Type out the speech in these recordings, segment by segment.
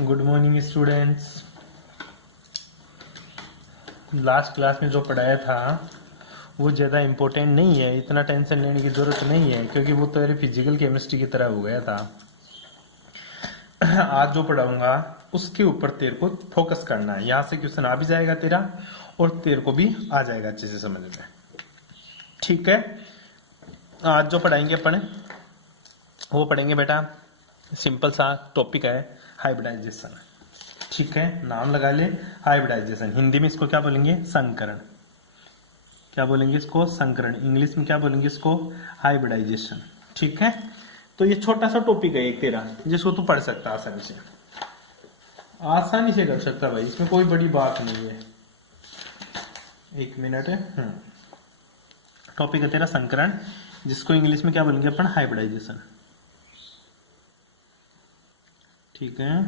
Good morning students. Last class में जो पढ़ाया था वो ज़्यादा इम्पोर्टेंट नहीं है, इतना टेंशन लेने की ज़रूरत नहीं है क्योंकि वो तो मेरे फिजिकल केमिस्ट्री की तरह हो गया था। आज जो पढ़ाऊंगा उसके ऊपर तेरे को फोकस करना है। यहाँ से क्वेश्चन आ भी जाएगा तेरा और तेरे को भी आ जाएगा अच्छे से समझ में। ठीक है, आज जो पढ़ाएंगे अपन वो पढ़ेंगे बेटा, सिंपल सा टॉपिक है हाइब्रिडाइजेशन। ठीक है, नाम लगा ले हाइब्रिडाइजेशन। हिंदी में इसको क्या बोलेंगे? संकरण। क्या बोलेंगे इसको? संकरण। इंग्लिश में क्या बोलेंगे इसको? हाइब्रिडाइजेशन। ठीक है, तो ये छोटा सा टॉपिक है एक तेरा, जिसको तू पढ़ सकता आसानी से, आसानी से कर सकता भाई, इसमें कोई बड़ी बात नहीं है। एक मिनट है। टॉपिक है तेरा संकरण, जिसको इंग्लिश में क्या बोलेंगे अपन? हाइब्रिडाइजेशन। ठीक है,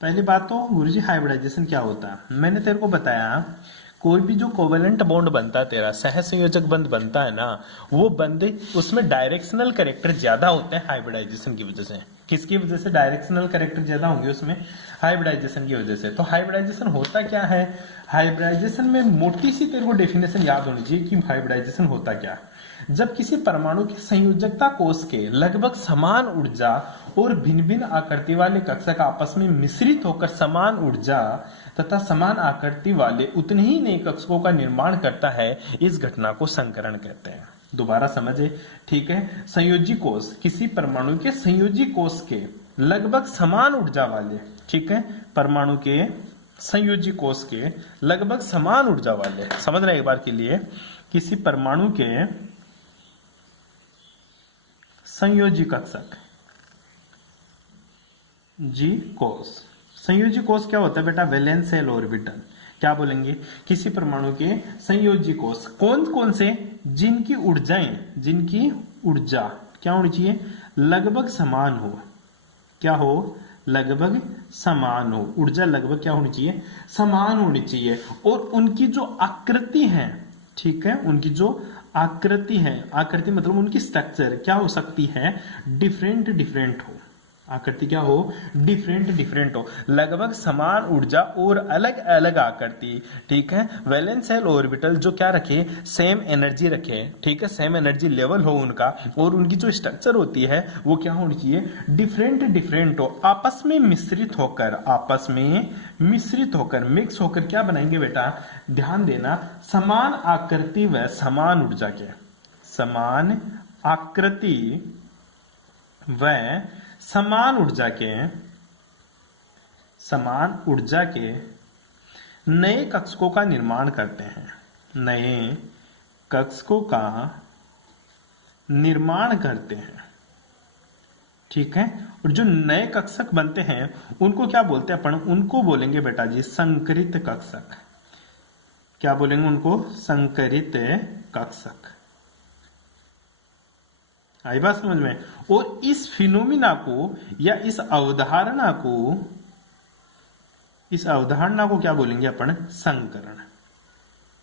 पहली बात तो गुरुजी हाइब्रिडाइजेशन क्या होता है। मैंने तेरे को बताया कोई भी जो कोवेलेंट बॉन्ड बनता है तेरा, सहसंयोजक बंध बनता है ना, वो बंध उसमें डायरेक्शनल कैरेक्टर ज्यादा होते हैं हाइब्रिडाइजेशन की वजह से। किसकी वजह से डायरेक्शनल कैरेक्टर ज्यादा होंगे उसमें? हाइब्रिडाइजेशन की वजह से। तो हाइब्रिडाइजेशन होता क्या है? हाइब्रिडाइजेशन में मोटी सी तेरे को डेफिनेशन याद होनी चाहिए कि हाइब्रिडाइजेशन होता क्या है। जब किसी परमाणु की संयोजकता कोष के लगभग समान ऊर्जा और भिन्न भिन्न आकृति वाले कक्षक आपस में मिश्रित होकर समान ऊर्जा तथा समान आकृति वाले उतने ही नए कक्षकों का निर्माण करता है, इस घटना को संकरण कहते हैं। दोबारा समझे, ठीक है। संयोजी कोष, किसी परमाणु के संयोजी कोष के लगभग समान ऊर्जा वाले, ठीक है, परमाणु के संयोजी कोष के लगभग समान ऊर्जा वाले, समझना एक बार के लिए, किसी परमाणु के संयोजी कक्षक जी कोष। संयोजी कोष क्या होता है बेटा? Valence shell orbital. क्या बोलेंगे? किसी परमाणु के संयोजी कोष कौन कौन से? जिनकी ऊर्जा क्या होनी चाहिए? लगभग समान हो। क्या हो? लगभग समान हो। ऊर्जा लगभग क्या होनी चाहिए? समान होनी चाहिए। और उनकी जो आकृति है, ठीक है, उनकी जो आकृति है, आकृति मतलब उनकी स्ट्रक्चर क्या हो सकती है? डिफरेंट हो। आकृति क्या हो? डिफरेंट हो। लगभग समान ऊर्जा और अलग अलग आकृति, ठीक है। वैलेंस शेल ऑर्बिटल जो क्या रखे? सेम एनर्जी रखे, ठीक है, सेम एनर्जी लेवल हो उनका, और उनकी जो स्ट्रक्चर होती है वो क्या होनी चाहिए? डिफरेंट हो। आपस में मिश्रित होकर मिक्स होकर क्या बनाएंगे बेटा? ध्यान देना, समान आकृति व समान ऊर्जा के, समान आकृति व समान ऊर्जा के नए कक्षकों का निर्माण करते हैं। नए कक्षकों का निर्माण करते हैं, ठीक है। और जो नए कक्षक बनते हैं उनको क्या बोलते हैं अपन? उनको बोलेंगे बेटा जी संकरित कक्षक। क्या बोलेंगे उनको? संकरित कक्षक। आई बात समझ में? और इस फिनोमिना को या इस अवधारणा को क्या बोलेंगे अपन? संकरण,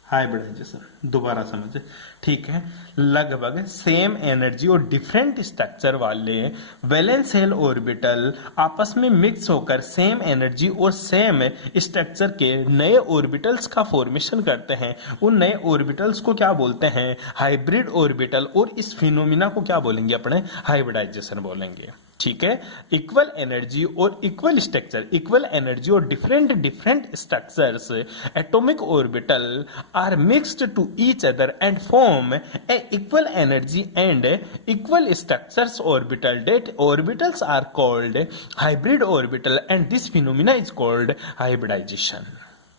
हाइब्रिडाइजेशन। दोबारा समझे, ठीक है। लगभग सेम एनर्जी और डिफरेंट स्ट्रक्चर वाले वैलेंस शेल ऑर्बिटल आपस में मिक्स होकर सेम एनर्जी और सेम स्ट्रक्चर के नए ऑर्बिटल्स का फॉर्मेशन करते हैं। उन नए ऑर्बिटल्स को क्या बोलते हैं? Hybrid orbital. और इस फिनोमिना को क्या बोलेंगे अपने? हाइब्रिडाइजेशन बोलेंगे, ठीक है। इक्वल एनर्जी और इक्वल स्ट्रक्चर, इक्वल एनर्जी और different structures atomic orbital are mixed to each other and form a equal energy and equal structures orbital. That orbitals are called hybrid orbital and this phenomena is called hybridization.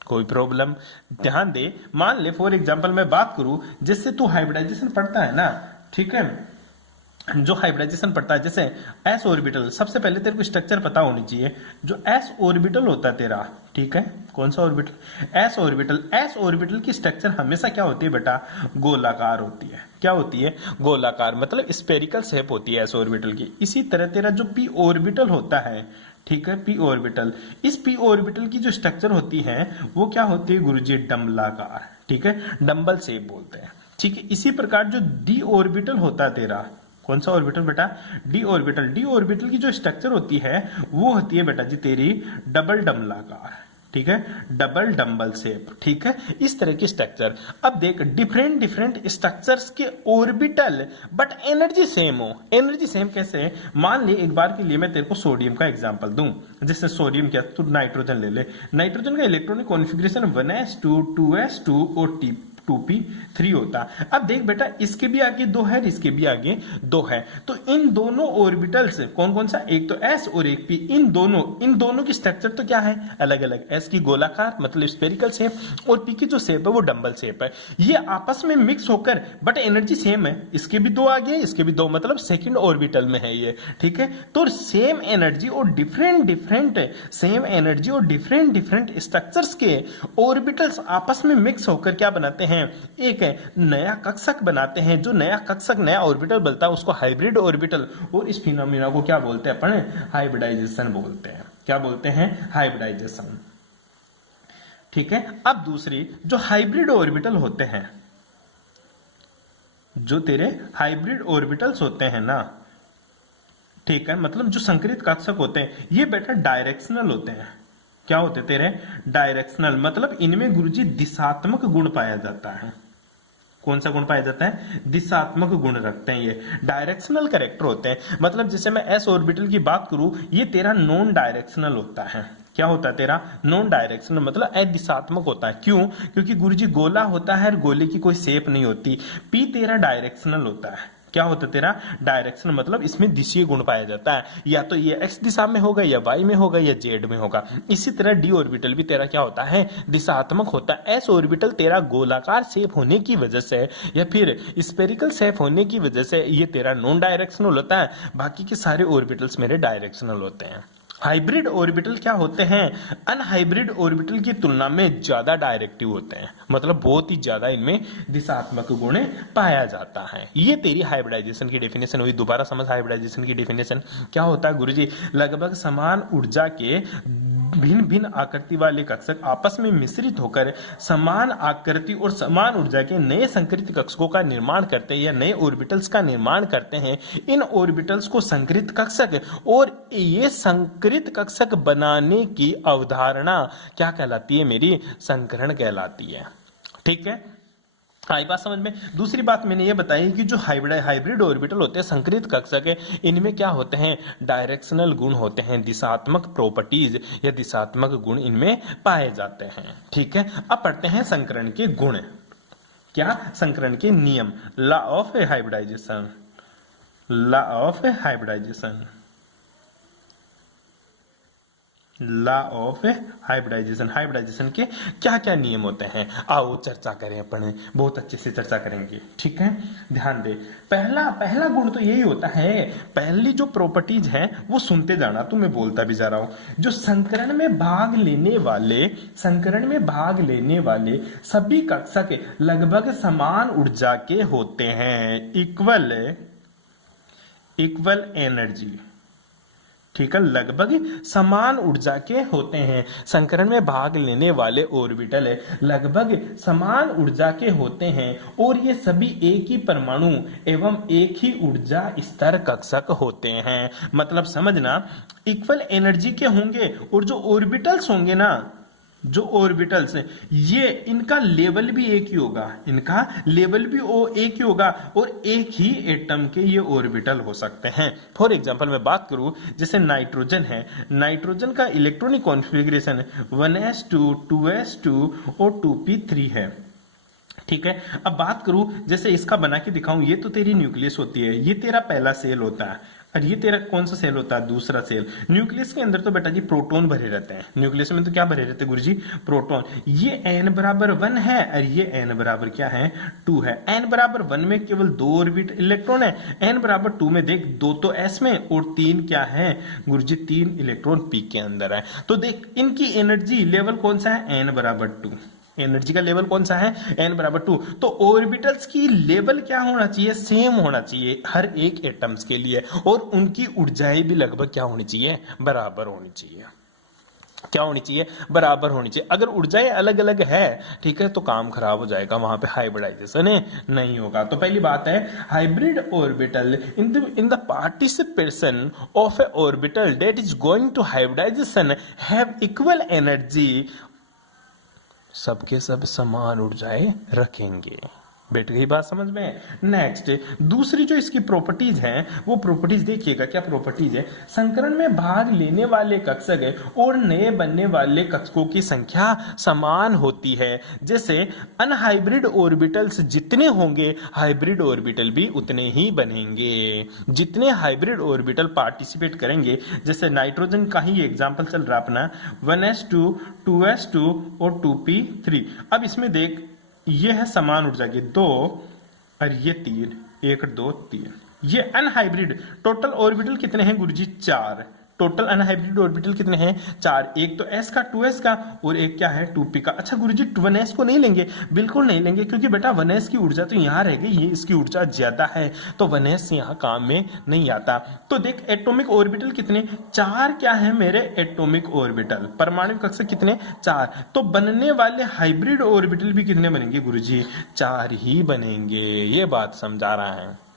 कोई problem? ध्यान दे, मान ले for example मैं बात करूं, जिससे तू hybridisation पढ़ता है ना, ठीक है, जो हाइब्रिडाइजेशन पड़ता है, जैसे एस ऑर्बिटल, सबसे पहले तेरे को स्ट्रक्चर पता होनी चाहिए। जो एस ऑर्बिटल होता है तेरा, ठीक है, कौन सा orbital? S orbital. S orbital की स्ट्रक्चर हमेशा क्या होती है बेटा? गोलाकार होती है। क्या होती है? गोलाकार, मतलब स्फेरिकल शेप होती है एस ऑर्बिटल की। इसी तरह तेरा जो पी ऑर्बिटल होता है, ठीक है, पी ऑर्बिटल, इस पी ऑर्बिटल की जो स्ट्रक्चर होती है वो क्या होती है गुरुजी? डम्बलाकार, ठीक है, डम्बल शेप बोलते हैं, ठीक है। इसी प्रकार जो डी ऑर्बिटल होता है तेरा, कौन सा ऑर्बिटल बेटा? D orbital. डी ऑर्बिटल की जो स्ट्रक्चर होती है वो होती है बेटा जी तेरी डबल डंबलाकार, ठीक है, डबल डंबल शेप, ठीक है, इस तरह की स्ट्रक्चर। अब देख डिफरेंट डिफरेंट स्ट्रक्चर्स के ऑर्बिटल बट एनर्जी सेम हो। एनर्जी सेम कैसे? मान ले एक बार के लिए मैं तेरे को सोडियम का एग्जांपल दूं, जैसे सोडियम क्या, तू नाइट्रोजन ले ले। नाइट्रोजन का इलेक्ट्रॉनिक कॉन्फ़िगरेशन 1s2 2s2 और 2p3 होता। अब देख बेटा इसके भी आगे दो है, इसके भी आगे दो है, तो इन दोनों ऑर्बिटल्स कौन कौन सा, एक तो s और एक p, इन दोनों की स्ट्रक्चर तो क्या है? अलग अलग। s की गोलाकार मतलब स्फेरिकल शेप, और p की जो शेप है वो डंबल शेप है। ये आपस में मिक्स होकर बट एनर्जी सेम है, इसके भी दो आगे, इसके भी दो, मतलब सेकंड ऑर्बिटल में है ये, ठीक है। तो सेम एनर्जी और डिफरेंट डिफरेंट स्ट्रक्चर्स के ऑर्बिटल्स आपस में मिक्स होकर क्या बनाते हैं? एक नया कक्षक बनाते हैं। जो नया कक्षक, नया ऑर्बिटल बनता है उसको हाइब्रिड ऑर्बिटल, और इस फिनोमिना को क्या बोलते हैं अपन? हाइब्रिडाइजेशन बोलते हैं। क्या बोलते हैं? हाइब्रिडाइजेशन, ठीक है। अब दूसरी, जो हाइब्रिड ऑर्बिटल होते हैं, जो तेरे हाइब्रिड ऑर्बिटल्स होते हैं ना, ठीक है, मतलब जो संकरित कक्षक होते हैं ये बेटा डायरेक्शनल होते हैं। क्या होते तेरे? डायरेक्शनल, मतलब इनमें गुरुजी दिशात्मक गुण पाया जाता है। कौन सा गुण पाया जाता है? दिशात्मक गुण रखते हैं ये, डायरेक्शनल कैरेक्टर होते हैं। मतलब जैसे मैं एस ऑर्बिटल की बात करूं, ये तेरा नॉन डायरेक्शनल होता है। क्या होता है तेरा? नॉन डायरेक्शनल, मतलब अदिशात्मक होता है। क्यों? क्योंकि गुरुजी गोला होता है और गोले की कोई शेप नहीं होती। पी तेरा डायरेक्शनल होता है। क्या होता है तेरा? डायरेक्शन, मतलब इसमें दिशीय गुण पाया जाता है, या तो ये एक्स दिशा में होगा, या वाई में होगा, या जेड में होगा। इसी तरह डी ऑर्बिटल भी तेरा क्या होता है? दिशात्मक होता है। एस ऑर्बिटल तेरा गोलाकार शेप होने की वजह से या फिर स्पेरिकल शेप होने की वजह से ये तेरा नॉन डायरेक्शनल होता है। बाकी के सारे ऑर्बिटल्स मेरे डायरेक्शनल होते हैं। हाइब्रिड ऑर्बिटल क्या होते हैं? अनहाइब्रिड ऑर्बिटल की तुलना में ज्यादा डायरेक्टिव होते हैं, मतलब बहुत ही ज्यादा इनमें दिशात्मक गुण पाया जाता है। ये तेरी हाइब्रिडाइजेशन की डेफिनेशन हुई। दोबारा समझ हाइब्रिडाइजेशन की डेफिनेशन क्या होता है गुरुजी? लगभग समान ऊर्जा के भिन्न भिन्न आकृति वाले कक्षक आपस में मिश्रित होकर समान आकृति और समान ऊर्जा के नए संकरित कक्षकों का निर्माण करते हैं, या नए ऑर्बिटल्स का निर्माण करते हैं। इन ऑर्बिटल्स को संकरित कक्षक, और ये संकरित कक्षक बनाने की अवधारणा क्या कहलाती है मेरी? संकरण कहलाती है, ठीक है। आई बात समझ में? दूसरी बात मैंने ये बताई कि जो हाइब्रिड ऑर्बिटल होते हैं, संकरित कक्षक है, इनमें क्या होते हैं? डायरेक्शनल गुण होते हैं, दिशात्मक प्रॉपर्टीज या दिशात्मक गुण इनमें पाए जाते हैं, ठीक है। अब पढ़ते हैं संकरण के गुण। क्या? संकरण के नियम, law of hybridization. Law of hybridization, law of hybridization. Hybridization के क्या क्या नियम होते हैं? आओ चर्चा करें, अपन बहुत अच्छे से चर्चा करेंगे, ठीक है। ध्यान दे, पहला गुण तो यही होता है, पहली जो प्रॉपर्टीज है वो सुनते जाना, तो मैं बोलता भी जा रहा हूं। जो संकरण में भाग लेने वाले सभी कक्षक लगभग समान ऊर्जा के होते हैं, इक्वल एनर्जी, ठीक है, लगभग समान ऊर्जा के होते हैं। संकरण में भाग लेने वाले ऑर्बिटल लगभग समान ऊर्जा के होते हैं, और ये सभी एक ही परमाणु एवं एक ही ऊर्जा स्तर कक्षक होते हैं। मतलब समझना, इक्वल एनर्जी के होंगे, और जो ऑर्बिटल्स होंगे ना, जो ऑर्बिटल्स हैं ये, इनका लेवल भी एक ही होगा, एक ही होगा, और एक ही एटम के ये ऑर्बिटल हो सकते हैं। फॉर एग्जांपल मैं बात करूं, जैसे नाइट्रोजन है, नाइट्रोजन का इलेक्ट्रॉनिक कॉन्फ़िगरेशन 1s2 2s2 और 2p3 है, ठीक है। अब बात करूं, जैसे इसका बना के दिखाऊं, ये तो तेरी न्यूक्लियस होती है, ये तेरा पहला सेल होता है, और ये तेरा कौन सा सेल होता है? दूसरा सेल। न्यूक्लियस के अंदर तो बेटा जी प्रोटॉन भरे रहते हैं। न्यूक्लियस में तो क्या भरे रहते हैं गुरुजी? प्रोटॉन। ये n बराबर 1 है, और ये n बराबर क्या है? 2 है। n बराबर 1 में केवल 2 ऑर्बिट इलेक्ट्रॉन है, n बराबर 2 में देख 2 तो s में, और 3 क्या है गुरुजी? 3 इलेक्ट्रॉन p के अंदर है। तो देख इनकी एनर्जी लेवल कौन सा है? n बराबर 2। एनर्जी का लेवल कौन सा है? n बराबर 2। तो ऑर्बिटल्स की लेवल क्या होना चाहिए? सेम होना चाहिए हर एक एटम्स के लिए, और उनकी ऊर्जाएं भी लगभग क्या होनी चाहिए? बराबर होनी चाहिए। क्या होनी चाहिए, बराबर होनी चाहिए। अगर ऊर्जाएं अलग अलग है, ठीक है, तो काम खराब हो जाएगा, वहां पे हाइब्रिडाइजेशन नहीं होगा। तो पहली बात है, hybrid orbital in the participation of a orbital that is going to hybridization have equal energy, सबके सब समान ऊर्जाएं रखेंगे। बैठ गई बात समझ में। नेक्स्ट, दूसरी जो इसकी प्रॉपर्टीज हैं, वो प्रॉपर्टीज देखिएगा क्या प्रॉपर्टीज है। संकरण में भाग लेने वाले कक्षक और नए बनने वाले कक्षकों की संख्या समान होती है। जैसे अनहाइब्रिड ऑर्बिटल्स जितने होंगे, हाइब्रिड ऑर्बिटल भी उतने ही बनेंगे। जितने हाइब्रिड ऑर्बिटल पार्टिसिपेट करेंगे, जैसे नाइट्रोजन का ही एग्जांपल चल रहा अपना 1s2 2s2 और 2p3। अब इसमें देख, ये है समान ऊर्जा के 2 और ये 3, 1 2 3। ये अनहाइब्रिड टोटल ऑर्बिटल कितने हैं गुरुजी? 4। टोटल अनहाइब्रिड ऑर्बिटल कितने हैं? 4। एक तो s का 2s का और एक क्या है 2p का। अच्छा गुरुजी 1s को नहीं लेंगे? बिल्कुल नहीं लेंगे, क्योंकि बेटा 1s की ऊर्जा तो यहाँ रह गई, ये इसकी ऊर्जा ज्यादा है, तो 1s यहाँ काम में नहीं आता। तो देख एटॉमिक ऑर्बिटल कितने? 4 क्या है मेरे एटॉमिक ऑर्बिटल। परमाणु कक्षक कितने? 4। तो बनने वाले हाइब्रिड ऑर्बिटल भी कितने बनेंगे गुरुजी? 4 ही बनेंगे। ये बात समझा रहा है।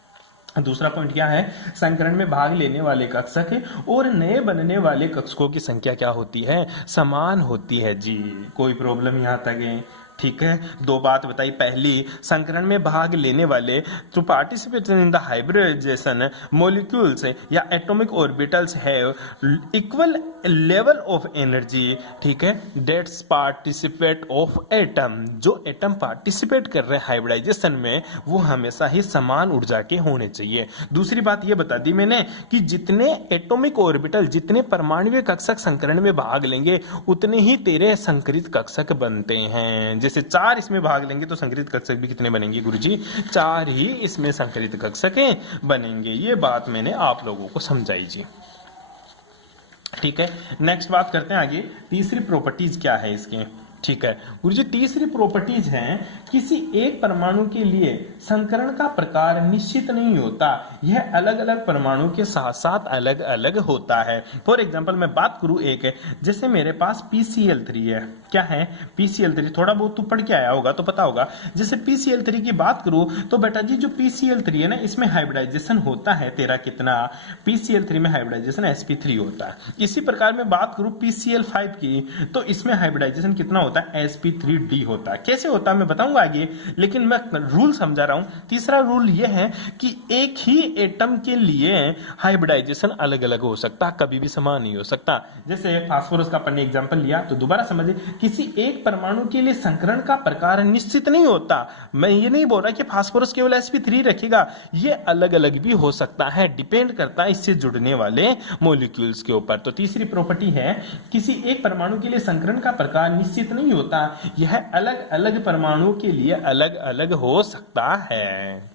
दूसरा पॉइंट क्या है, संकरण में भाग लेने वाले कक्षक और नए बनने वाले कक्षकों की संख्या क्या होती है? समान होती है जी। कोई प्रॉब्लम यहां तक है? ठीक है। दो बात बताई, पहली संकरण में भाग लेने वाले to participation in the hybridization molecules या atomic orbitals have equal level of energy, ठीक है, डेट्स पार्टिसिपेट ऑफ एटम। जो एटम पार्टिसिपेट कर रहे हैं हाइब्रिडाइजेशन में, वो हमेशा ही समान ऊर्जा के होने चाहिए। दूसरी बात ये बता दी मैंने कि जितने एटॉमिक ऑर्बिटल, जितने परमाणु कक्षक संकरण में भाग लेंगे, उतने ही तेरे संकरित कक्षक बनते हैं। जैसे 4 इसमें भाग लेंगे तो संकरित कक्षक भी कितने बनेंगे गुरुजी? 4 ही इसमें संकरित कक्षक बनेंगे। ये बात मैंने आप लोगों को समझाई जी। ठीक है, नेक्स्ट बात करते हैं आगे, तीसरी प्रॉपर्टीज क्या है इसके। ठीक है गुरुजी, तीसरी प्रॉपर्टीज हैं, किसी एक परमाणु के लिए संकरण का प्रकार निश्चित नहीं होता, यह अलग अलग परमाणु के साथ साथ अलग अलग होता है। फॉर एग्जांपल मैं बात करूं एक, जैसे मेरे पास PCl3 है। क्या है? PCl3। थोड़ा बहुत तू पढ़ के आया होगा तो पता होगा। जैसे PCl3 की बात करूं तो बेटा जी जो PCl3 है ना, इसमें हाइब्रिडाइजेशन होता है तेरा कितना? PCl3 में हाइब्रिडाइजेशन sp3 होता है। इसी प्रकार मैं बात करूं PCl5 की, तो इसमें हाइब्रिडाइजेशन कितना होता है? sp3d होता है। कैसे होता है मैं बताऊंगा आगे, लेकिन मैं रूल समझा रहा हूं। तीसरा रूल यह है कि एक ही एटम के लिए हाइब्रिडाइजेशन अलग अलग हो सकता, कभी भी समान नहीं हो सकता। जैसे फास्फोरस का अपन ने एग्जांपल लिया, तो दोबारा समझिए, किसी एक परमाणु के लिए संकरण का प्रकार निश्चित नहीं होता। मैं ये नहीं बोल रहा कि फास्फोरस केवल sp3 रखेगा, ये अलग अलग भी हो सकता है, डिपेंड करता है इससे जुड़ने वाले मॉलिक्यूल्स के ऊपर। तो तीसरी प्रॉपर्टी है, किसी एक परमाणु के लिए संकरण का प्रकार निश्चित नहीं होता, यह अलग अलग परमाणुओं के लिए अलग अलग हो सकता है।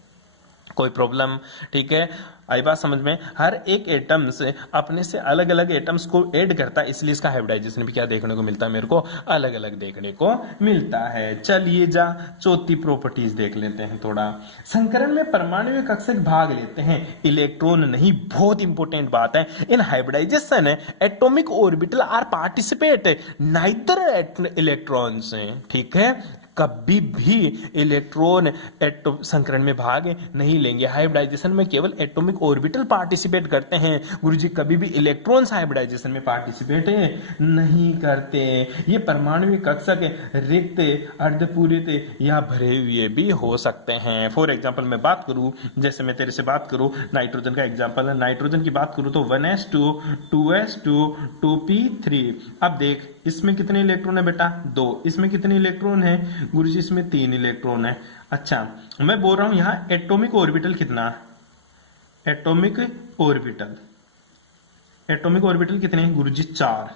कोई प्रॉब्लम? ठीक है, आई बात समझ में। हर एक एटम से अपने से अलग अलग एटम्स को ऐड करता है, इसलिए इसका हाइब्रिडाइजेशन भी क्या देखने को मिलता है मेरे को? अलग अलग देखने को मिलता है। चलिए जा चौथी प्रॉपर्टीज देख लेते हैं थोड़ा। संकरण में परमाणु कक्षक भाग लेते हैं, इलेक्ट्रॉन नहीं। बहुत इंपॉर्टेंट बात है, in hybridization atomic orbital are participate neither electrons. ठीक है, कभी भी इलेक्ट्रॉन संकरण में भाग नहीं लेंगे। हाइब्रिडाइजेशन में केवल एटॉमिक ऑर्बिटल पार्टिसिपेट करते हैं गुरुजी, कभी भी इलेक्ट्रॉन्स हाइब्रिडाइजेशन में पार्टिसिपेट नहीं करते। ये परमाणु कक्षक रिक्त, अर्धपूरित या भरे हुए भी हो सकते हैं। फॉर एग्जांपल मैं बात करूं, जैसे मैं तेरे से बात करूं नाइट्रोजन का एग्जांपल है, नाइट्रोजन की बात करूं तो 1s2 2s2 2p3। अब देख इसमें कितने इलेक्ट्रॉन है बेटा? 2। इसमें कितने इलेक्ट्रॉन है गुरुजी? इसमें 3 इलेक्ट्रॉन है। अच्छा मैं बोल रहा हूं यहां एटॉमिक ऑर्बिटल कितना? एटॉमिक ऑर्बिटल कितने हैं गुरुजी? 4।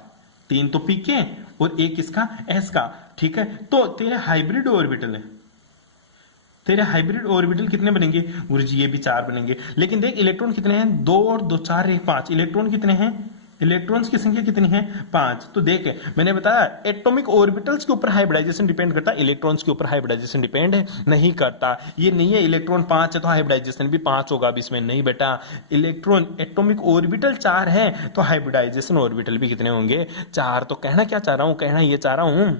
3 तो पी के और 1 इसका एस का। ठीक है, तो तेरे हाइब्रिड ऑर्बिटल है, तेरे हाइब्रिड ऑर्बिटल कितने बनेंगे गुरुजी? ये भी 4 बनेंगे। लेकिन देख इलेक्ट्रॉन कितने हैं? 2 और 2 4 1 5। इलेक्ट्रॉन कितने हैं? इलेक्ट्रॉन्स की संख्या कितनी है 5। तो देख मैंने बताया एटॉमिक ऑर्बिटल्स के ऊपर हाइब्रिडाइजेशन डिपेंड करता है, इलेक्ट्रॉन्स के ऊपर हाइब्रिडाइजेशन डिपेंड नहीं करता। ये नहीं है इलेक्ट्रॉन 5 है तो हाइब्रिडाइजेशन भी 5 होगा, अब इसमें नहीं बेटा। इलेक्ट्रॉन एटॉमिक ऑर्बिटल 4 है तो हाइब्रिडाइजेशन ऑर्बिटल भी कितने होंगे 4। तो कहना क्या चाह रहा हूं, कहना ये चाह रहा हूं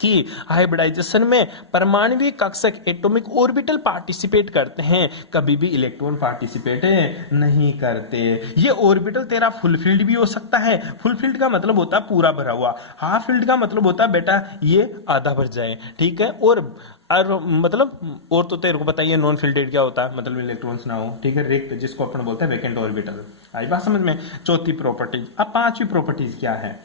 कि हाइब्रिडाइजेशन में परमाणु कक्षक एटॉमिक ऑर्बिटल पार्टिसिपेट करते हैं, कभी भी इलेक्ट्रॉन पार्टिसिपेट नहीं करते। ये ऑर्बिटल तेरा फुल फील्ड भी हो सकता है, फुल फील्ड का मतलब होता है पूरा भरा हुआ, हाफ फील्ड का मतलब होता है बेटा ये आधा भर जाए, ठीक है। और मतलब और तो तेरे को बताइए नॉन फील्डेड क्या होता है, मतलब इलेक्ट्रॉन्स ना हो, ठीक है, रिक्त जिसको अपन बोलते हैं वैकेंट ऑर्बिटल। आई बात समझ में। चौथी प्रॉपर्टीज। अब पांचवी प्रॉपर्टीज क्या है,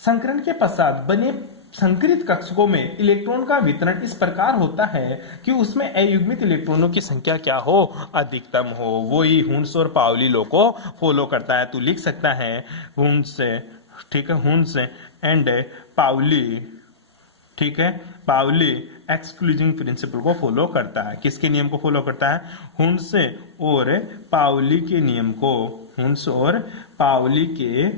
संकरण के पश्चात बने संकरित कक्षकों में इलेक्ट्रॉन का वितरण इस प्रकार होता है कि उसमें अयुग्मित इलेक्ट्रॉनों की संख्या क्या हो, अधिकतम हो। वही हुन्स और पाउली लॉ को फॉलो करता है। तू लिख सकता है हुन्स, ठीक है, हुन्स एंड पाउली, ठीक है, पाउली एक्सक्लूजिंग प्रिंसिपल को फॉलो करता है। किसके नियम को फॉलो करता है, हुन्स और पाउली के नियम को, हुन्स और पाउली के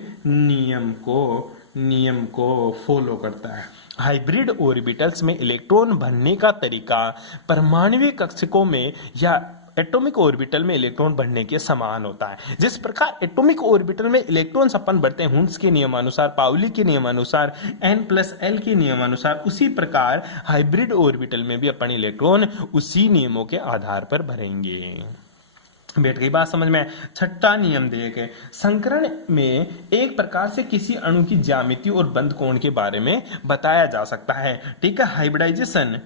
नियम को फॉलो करता है। हाइब्रिड ऑर्बिटल्स में इलेक्ट्रॉन भरने का तरीका परमाणुविक कक्षकों में या एटॉमिक ऑर्बिटल में इलेक्ट्रॉन भरने के समान होता है। जिस प्रकार एटॉमिक ऑर्बिटल में इलेक्ट्रॉन अपन भरते हैं हुन्स के नियमानुसार, पाउली के नियमानुसार, n+l के नियमानुसार, उसी प्रकार हाइब्रिड ऑर्बिटल में भी अपन इलेक्ट्रॉन उसी नियमों के आधार पर भरेंगे। बैठ गई बात समझ में। छठा नियम देखे, संकरण में एक प्रकार से किसी अणु की ज्यामिति और बंध कोण के बारे में बताया जा सकता है, ठीक है। हाइब्रिडाइजेशन,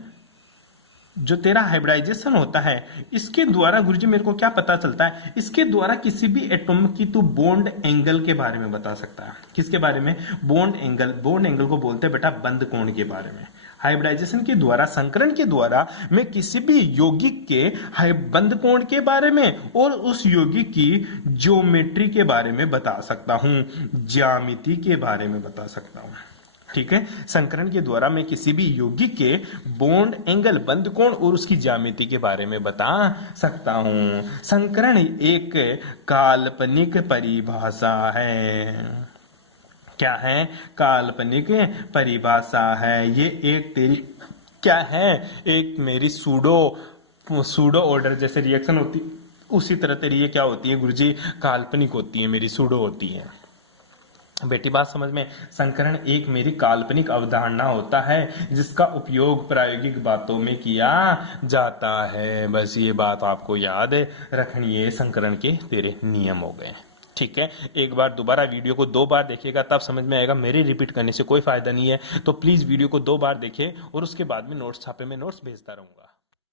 जो तेरा हाइब्रिडाइजेशन होता है, इसके द्वारा गुरुजी मेरे को क्या पता चलता है, इसके द्वारा किसी भी एटॉम की तू बॉन्ड एंगल के बारे में बता सकता है। किसके बारे में, बॉन्ड एंगल। बॉन्ड एंगल को बोलते हैं बेटा बंध कोण के बारे में। हाइब्रिडाइजेशन के द्वारा, संकरण के द्वारा मैं किसी भी यौगिक के बंध कोण के बारे में और उस यौगिक की ज्योमेट्री के बारे में बता सकता हूं, ज्यामिति के बारे में बता सकता हूं, ठीक है। संकरण के द्वारा मैं किसी भी यौगिक के बॉन्ड एंगल, बंध कोण और उसकी ज्यामिति के बारे में बता सकता हूं। संकरण एक काल्पनिक परिभाषा है। क्या है, काल्पनिक परिभाषा है। ये एक तेरी क्या है, एक मेरी सूडो ऑर्डर जैसे रिएक्शन होती, उसी तरह तेरी ये क्या होती है गुरुजी, काल्पनिक होती है, मेरी सूडो होती है। बेटी बात समझ में। संकरण एक मेरी काल्पनिक अवधारणा होता है जिसका उपयोग प्रायोगिक बातों में किया जाता है। बस ये बात आपको याद रखनी है। संकरण के तेरे नियम हो गए, ठीक है। एक बार दोबारा वीडियो को 2 बार देखिएगा तब समझ में आएगा, मेरे रिपीट करने से कोई फायदा नहीं है। तो प्लीज वीडियो को 2 बार देखिए और उसके बाद में नोट्स छापे में नोट्स भेजता रहूंगा।